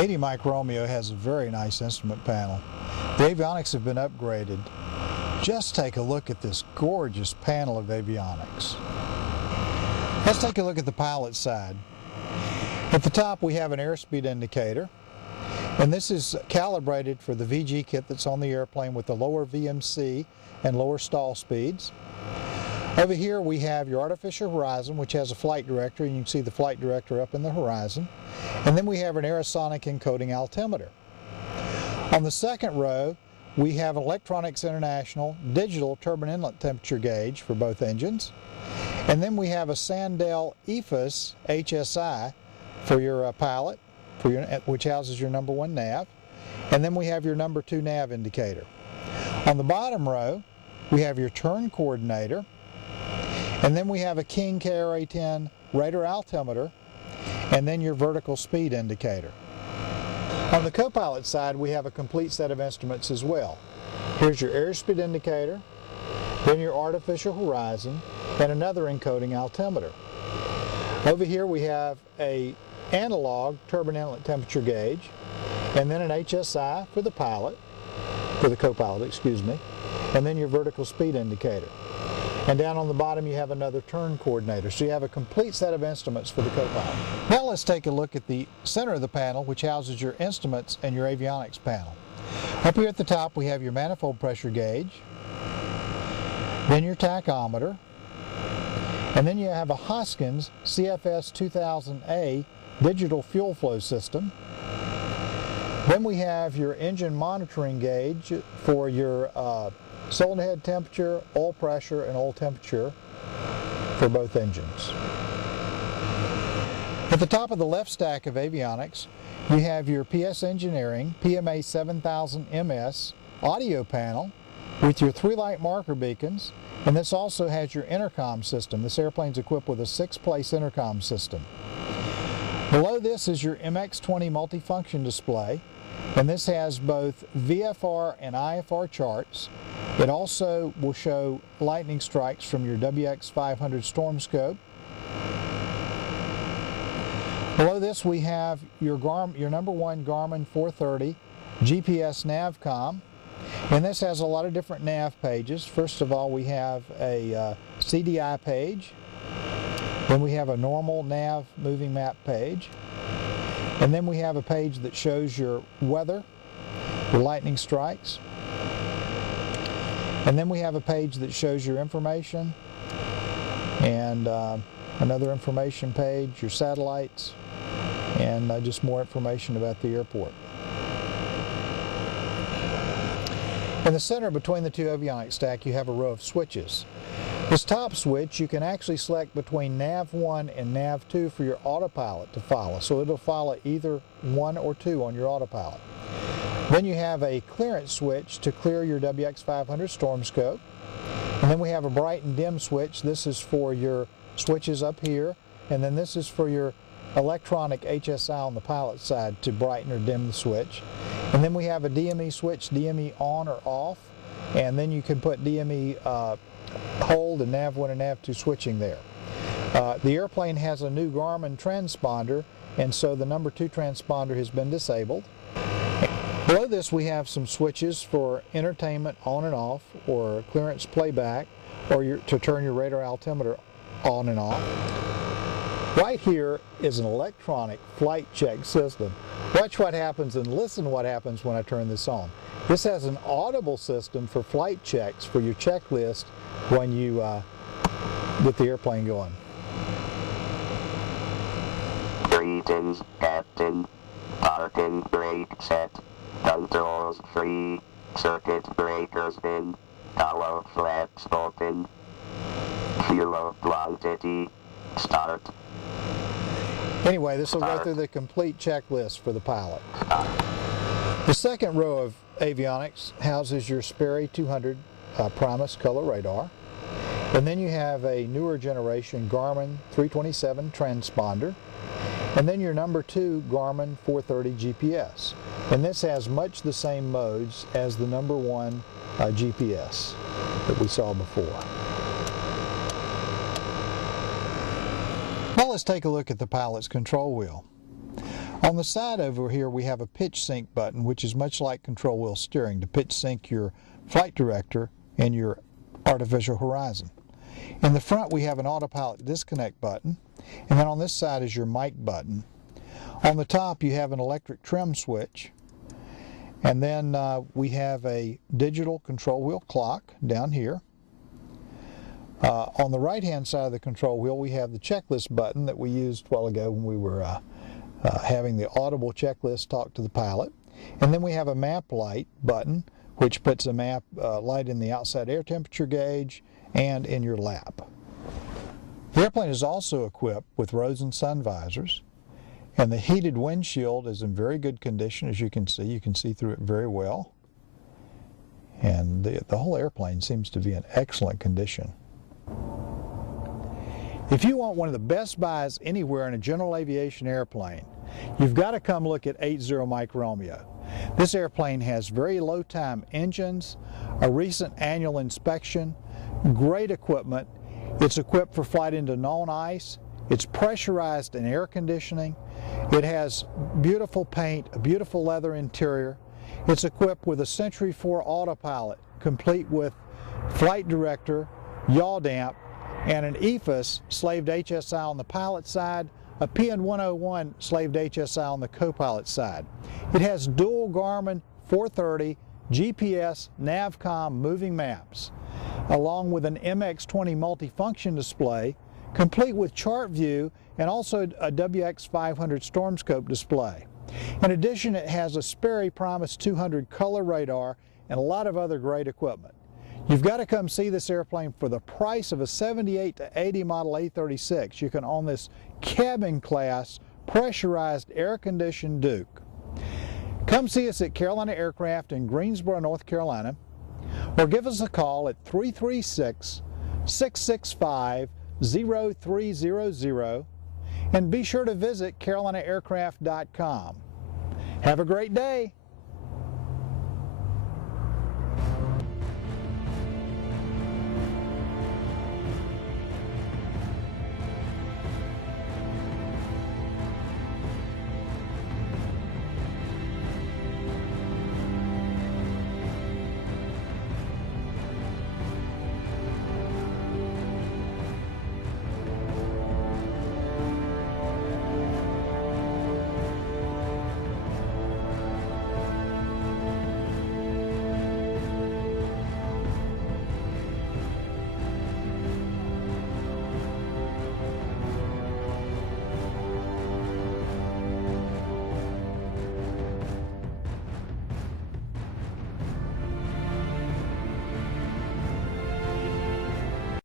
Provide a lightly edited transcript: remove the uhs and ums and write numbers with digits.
N80MR has a very nice instrument panel. The Avionics have been upgraded. Just take a look at this gorgeous panel of Avionics. Let's take a look at the pilot side. At the top we have an airspeed indicator, and this is calibrated for the VG kit that's on the airplane with the lower VMC and lower stall speeds. Over here we have your artificial horizon, which has a flight director, and you can see the flight director up in the horizon. And then we have an aerosonic encoding altimeter. On the second row we have an Electronics International digital turbine inlet temperature gauge for both engines. And then we have a Sandell EFIS HSI for your pilot, which houses your number 1 nav. And then we have your number 2 nav indicator. On the bottom row we have your turn coordinator. And then we have a King KRA-10 radar altimeter, and then your vertical speed indicator. On the co-pilot side we have a complete set of instruments as well. Here's your airspeed indicator, then your artificial horizon, and another encoding altimeter. Over here we have an analog turbine inlet temperature gauge, and then an HSI for the pilot, for the co-pilot, excuse me, and then your vertical speed indicator. And down on the bottom you have another turn coordinator. So you have a complete set of instruments for the co-pilot. Now let's take a look at the center of the panel, which houses your instruments and your avionics panel. Up here at the top we have your manifold pressure gauge, then your tachometer, and then you have a Hoskins CFS 2000A digital fuel flow system. Then we have your engine monitoring gauge for your cylinder head temperature, oil pressure, and oil temperature for both engines. At the top of the left stack of Avionics, you have your PS Engineering PMA 7000MS audio panel with your 3 light marker beacons, and this also has your intercom system. This airplane's equipped with a 6-place intercom system. Below this is your MX20 multifunction display, and this has both VFR and IFR charts. It also will show lightning strikes from your WX500 storm scope. Below this we have your number 1 Garmin 430 GPS Navcom, and this has a lot of different nav pages. First of all we have a CDI page, then we have a normal nav moving map page, and then we have a page that shows your weather, your lightning strikes, and then we have a page that shows your information, and another information page, your satellites, and just more information about the airport. In the center between the two avionics stack you have a row of switches. This top switch you can actually select between nav 1 and nav 2 for your autopilot to follow, so it'll follow either 1 or 2 on your autopilot. Then you have a clearance switch to clear your WX500 storm scope, and then we have a bright and dim switch. This is for your switches up here, and then this is for your electronic HSI on the pilot side to brighten or dim the switch. And then we have a DME switch, DME on or off, and then you can put DME hold and nav 1 and nav 2 switching there. The airplane has a new Garmin transponder, and so the number 2 transponder has been disabled. Below this we have some switches for entertainment on and off, or clearance playback, or to turn your radar altimeter on and off. Right here is an electronic flight check system. Watch what happens and listen to what happens when I turn this on. This has an audible system for flight checks for your checklist when you get the airplane going. Greetings, Captain. Parking brake set. Controls free. Circuit breakers in. Hollow flaps open. Fuel quantity. Start. Anyway, this will go through the complete checklist for the pilot. The second row of Avionics houses your Sperry 200 Primus color radar, and then you have a newer generation Garmin 327 transponder, and then your number 2 Garmin 430 GPS, and this has much the same modes as the number 1 GPS that we saw before. Now let's take a look at the pilot's control wheel. On the side over here we have a pitch sync button, which is much like control wheel steering, to pitch sync your flight director and your artificial horizon. In the front we have an autopilot disconnect button, and then on this side is your mic button. On the top you have an electric trim switch, and then we have a digital control wheel clock down here. On the right hand side of the control wheel we have the checklist button that we used a while ago when we were having the audible checklist talk to the pilot. And then we have a map light button, which puts a map light in the outside air temperature gauge and in your lap. The airplane is also equipped with rose and sun visors, and the heated windshield is in very good condition. As you can see through it very well, and the whole airplane seems to be in excellent condition. If you want one of the best buys anywhere in a general aviation airplane, you've got to come look at 80 Mike Romeo. This airplane has very low time engines, a recent annual inspection, great equipment. It's equipped for flight into known ice. It's pressurized and air conditioning. It has beautiful paint, a beautiful leather interior. It's equipped with a Century 4 autopilot, complete with flight director, yaw damp, and an EFIS slaved HSI on the pilot side, a PN101 slaved HSI on the co-pilot side. It has dual Garmin 430 GPS Navcom moving maps, along with an MX20 multifunction display, complete with chart view and also a WX500 storm scope display. In addition, it has a Sperry Promise 200 color radar and a lot of other great equipment. You've got to come see this airplane. For the price of a 78 to 80 model A36. You can own this cabin class pressurized air-conditioned Duke. Come see us at Carolina Aircraft in Greensboro, North Carolina, or give us a call at 336-665-0300, and be sure to visit CarolinaAircraft.com. Have a great day.